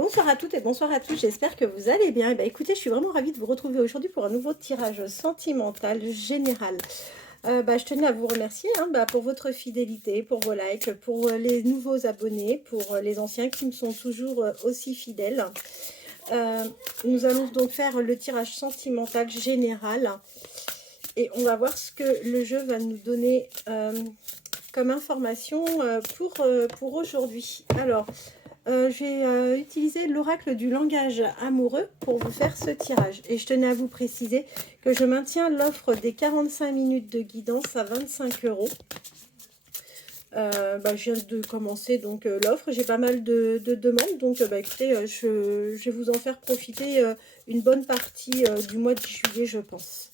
Bonsoir à toutes et bonsoir à tous, j'espère que vous allez bien. Écoutez, je suis vraiment ravie de vous retrouver aujourd'hui pour un nouveau tirage sentimental général. Je tenais à vous remercier pour votre fidélité, pour vos likes, pour les nouveaux abonnés, pour les anciens qui me sont toujours aussi fidèles. Nous allons donc faire le tirage sentimental général et on va voir ce que le jeu va nous donner comme information pour aujourd'hui. Alors, j'ai utilisé l'oracle du langage amoureux pour vous faire ce tirage. Et je tenais à vous préciser que je maintiens l'offre des 45 minutes de guidance à 25 €. Je viens de commencer donc l'offre. J'ai pas mal de demandes. Donc écoutez, je vais vous en faire profiter une bonne partie du mois de juillet, je pense.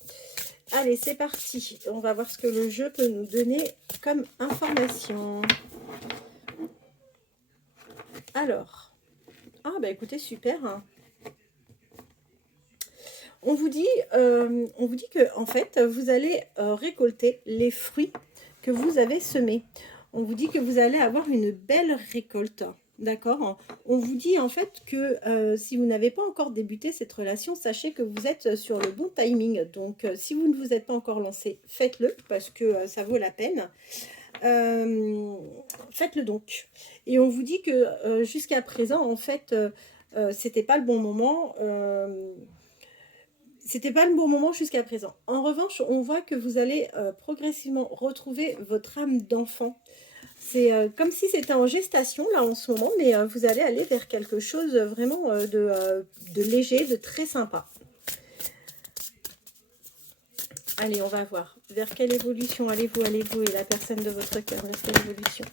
Allez, c'est parti. On va voir ce que le jeu peut nous donner comme information. Alors, écoutez, super. On vous dit que en fait, vous allez récolter les fruits que vous avez semés. On vous dit que vous allez avoir une belle récolte. D'accord? On vous dit en fait que si vous n'avez pas encore débuté cette relation, sachez que vous êtes sur le bon timing. Donc, si vous ne vous êtes pas encore lancé, faites-le parce que ça vaut la peine. Faites-le donc. Et on vous dit que jusqu'à présent, en fait, c'était pas le bon moment. C'était pas le bon moment jusqu'à présent. En revanche, on voit que vous allez progressivement retrouver votre âme d'enfant. C'est comme si c'était en gestation là en ce moment, mais vous allez aller vers quelque chose vraiment de léger, de très sympa. Allez, on va voir. Vers quelle évolution allez-vous et la personne de votre cœur? Vers quelle évolution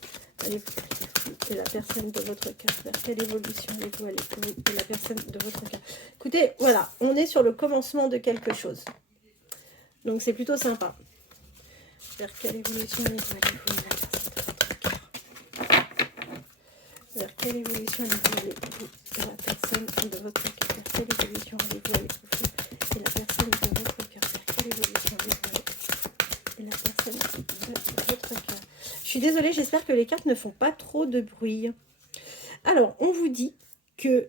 allez-vous et la personne de votre cœur? Vers quelle évolution allez-vous et la personne de votre cœur? Écoutez, voilà, on est sur le commencement de quelque chose. Donc, c'est plutôt sympa. Vers quelle évolution allez-vous et la personne de votre cœur? Vers quelle évolution allez-vous et la personne de votre cœur? Vers quelle évolution allez-vous et la personne de votre cœur? Vers quelle évolution allez-vous et la personne de votre cœur? Je suis désolée, j'espère que les cartes ne font pas trop de bruit. Alors, on vous dit que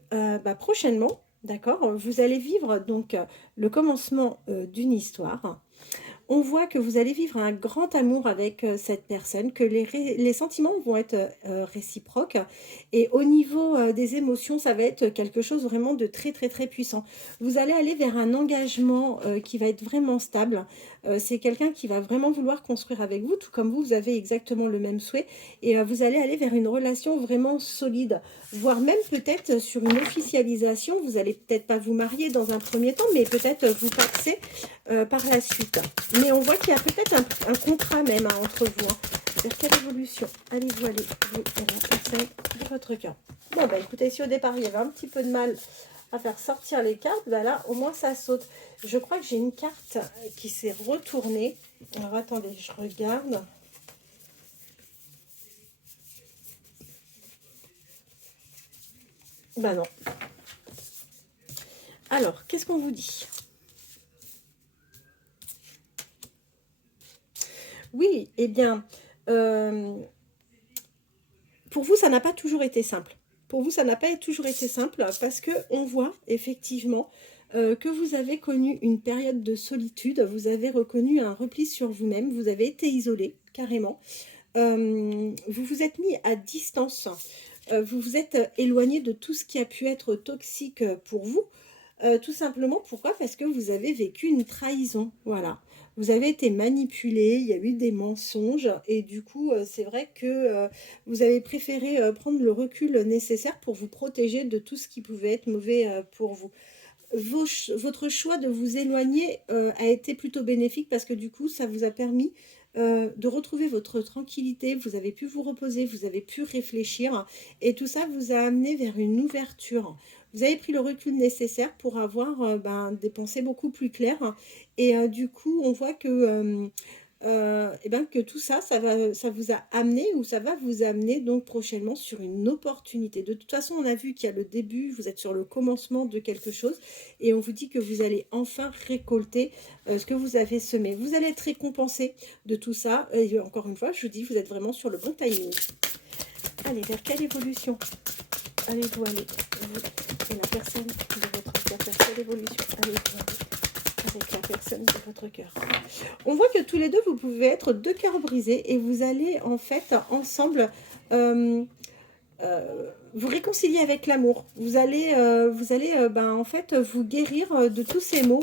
prochainement, d'accord, vous allez vivre donc le commencement d'une histoire. On voit que vous allez vivre un grand amour avec cette personne, que les sentiments vont être réciproques. Et au niveau des émotions, ça va être quelque chose vraiment de très, très, très puissant. Vous allez aller vers un engagement qui va être vraiment stable. C'est quelqu'un qui va vraiment vouloir construire avec vous, tout comme vous avez exactement le même souhait. Et vous allez aller vers une relation vraiment solide, voire même peut-être sur une officialisation. Vous allez peut-être pas vous marier dans un premier temps, mais peut-être vous paxer par la suite. Mais on voit qu'il y a peut-être un contrat même entre vous. Vers quelle évolution allez-vous et la personne de votre cœur? Bon, écoutez, si au départ, il y avait un petit peu de mal à faire sortir les cartes, là, au moins, ça saute. Je crois que j'ai une carte qui s'est retournée. Alors, attendez, je regarde. Non. Alors, qu'est-ce qu'on vous dit? Oui, eh bien, pour vous, ça n'a pas toujours été simple. Pour vous, ça n'a pas toujours été simple parce qu'on voit effectivement que vous avez connu une période de solitude, vous avez reconnu un repli sur vous-même, vous avez été isolé carrément, vous vous êtes mis à distance, vous vous êtes éloigné de tout ce qui a pu être toxique pour vous, tout simplement. Pourquoi? Parce que vous avez vécu une trahison, voilà. Vous avez été manipulé, il y a eu des mensonges et du coup, c'est vrai que vous avez préféré prendre le recul nécessaire pour vous protéger de tout ce qui pouvait être mauvais pour vous. Votre choix de vous éloigner a été plutôt bénéfique parce que du coup, ça vous a permis de retrouver votre tranquillité, vous avez pu vous reposer, vous avez pu réfléchir et tout ça vous a amené vers une ouverture. Vous avez pris le recul nécessaire pour avoir des pensées beaucoup plus claires et du coup, on voit que que tout ça, ça vous a amené ou ça va vous amener donc prochainement sur une opportunité. De toute façon, on a vu qu'il y a le début, vous êtes sur le commencement de quelque chose et on vous dit que vous allez enfin récolter ce que vous avez semé. Vous allez être récompensé de tout ça et encore une fois, je vous dis, vous êtes vraiment sur le bon timing. Allez, vers quelle évolution allez-vous aller, vous et la personne de votre cœur, vers quelle évolution allez-vous aller avec la personne de votre cœur. On voit que tous les deux, vous pouvez être deux cœurs brisés et vous allez en fait ensemble vous réconcilier avec l'amour. Vous allez en fait vous guérir de tous ces maux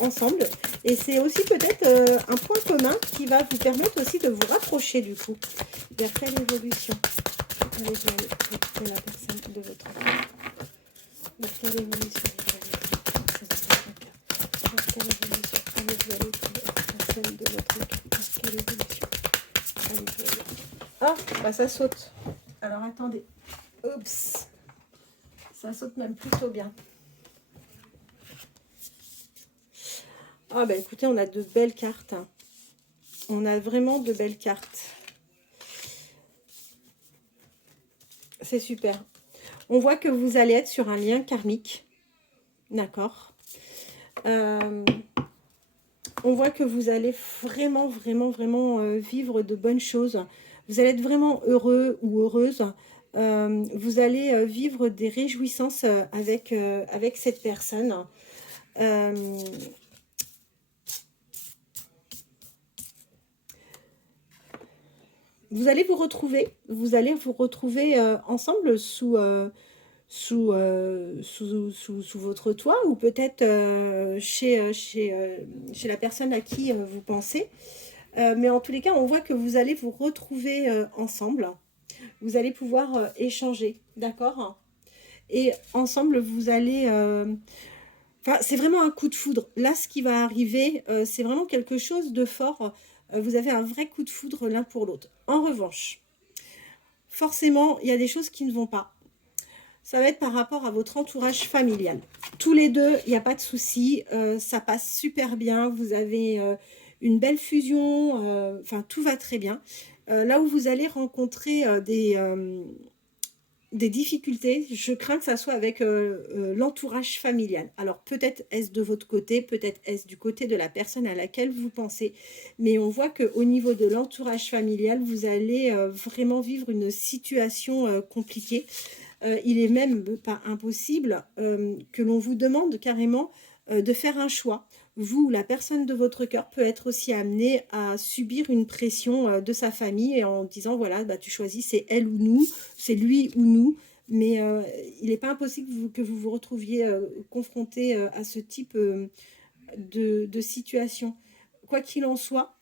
ensemble. Et c'est aussi peut-être un point commun qui va vous permettre aussi de vous rapprocher du coup. Vers quelle évolution allez-vous aller avec la personne de votre cœur. Vers quelle évolution ah, bah ça saute. Alors attendez. Oups. Ça saute même plutôt bien. Ah bah écoutez, on a de belles cartes. On a vraiment de belles cartes. C'est super. On voit que vous allez être sur un lien karmique. D'accord. On voit que vous allez vraiment vivre de bonnes choses. Vous allez être vraiment heureux ou heureuse. Vous allez vivre des réjouissances avec cette personne. Vous allez vous retrouver ensemble sous votre toit ou peut-être chez la personne à qui vous pensez. Mais en tous les cas, on voit que vous allez vous retrouver ensemble. Vous allez pouvoir échanger, d'accord? Et ensemble, vous allez... Enfin, c'est vraiment un coup de foudre. Là, ce qui va arriver, c'est vraiment quelque chose de fort. Vous avez un vrai coup de foudre l'un pour l'autre. En revanche, forcément, il y a des choses qui ne vont pas. Ça va être par rapport à votre entourage familial. Tous les deux, il n'y a pas de souci. Ça passe super bien. Vous avez une belle fusion. Enfin, tout va très bien. Là où vous allez rencontrer des difficultés, je crains que ça soit avec l'entourage familial. Alors peut-être est-ce de votre côté, peut-être est-ce du côté de la personne à laquelle vous pensez, mais on voit qu'au niveau de l'entourage familial, vous allez vraiment vivre une situation compliquée. Il est même pas impossible que l'on vous demande carrément de faire un choix. Vous, la personne de votre cœur, peut être aussi amenée à subir une pression de sa famille et en disant, voilà, bah, tu choisis, c'est elle ou nous, c'est lui ou nous. Mais il n'est pas impossible que vous vous retrouviez confronté à ce type de situation. Quoi qu'il en soit,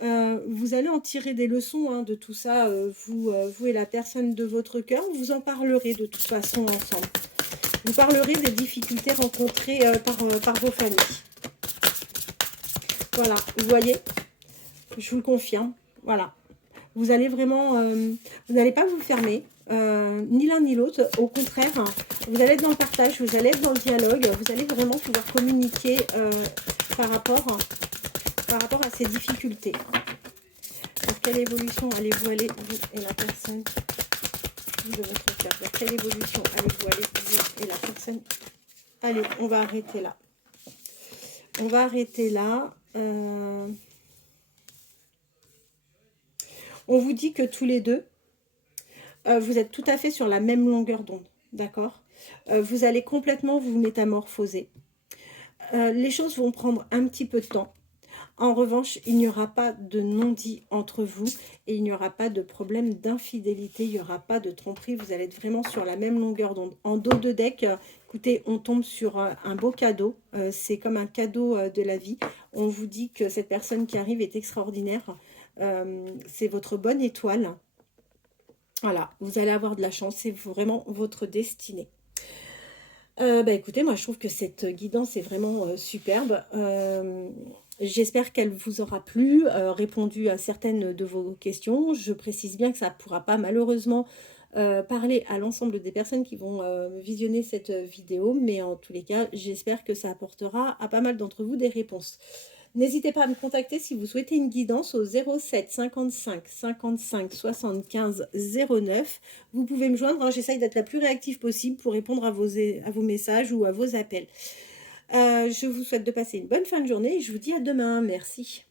vous allez en tirer des leçons de tout ça, vous et la personne de votre cœur. Vous en parlerez de toute façon ensemble. Vous parlerez des difficultés rencontrées par vos familles. Voilà, vous voyez, je vous le confirme. Voilà, vous allez vraiment, vous n'allez pas vous fermer, ni l'un ni l'autre. Au contraire, vous allez être dans le partage, vous allez être dans le dialogue, vous allez vraiment pouvoir communiquer par rapport à ces difficultés. Vers quelle évolution allez-vous aller, vous et la personne de votre cœur? Vers quelle évolution allez-vous aller, vous et la personne? Allez, on va arrêter là. On va arrêter là. On vous dit que tous les deux, vous êtes tout à fait sur la même longueur d'onde, d'accord? Vous allez complètement vous métamorphoser. Les choses vont prendre un petit peu de temps. En revanche, il n'y aura pas de non-dit entre vous et il n'y aura pas de problème d'infidélité, il n'y aura pas de tromperie, vous allez être vraiment sur la même longueur d'onde. En dos de deck, écoutez, on tombe sur un beau cadeau, c'est comme un cadeau de la vie. On vous dit que cette personne qui arrive est extraordinaire, c'est votre bonne étoile. Voilà, vous allez avoir de la chance, c'est vraiment votre destinée. Écoutez, moi je trouve que cette guidance est vraiment superbe. J'espère qu'elle vous aura plu, répondu à certaines de vos questions. Je précise bien que ça ne pourra pas malheureusement parler à l'ensemble des personnes qui vont visionner cette vidéo, mais en tous les cas, j'espère que ça apportera à pas mal d'entre vous des réponses. N'hésitez pas à me contacter si vous souhaitez une guidance au 07 55 55 75 09. Vous pouvez me joindre, j'essaye d'être la plus réactive possible pour répondre à vos messages ou à vos appels. Je vous souhaite de passer une bonne fin de journée et je vous dis à demain. Merci.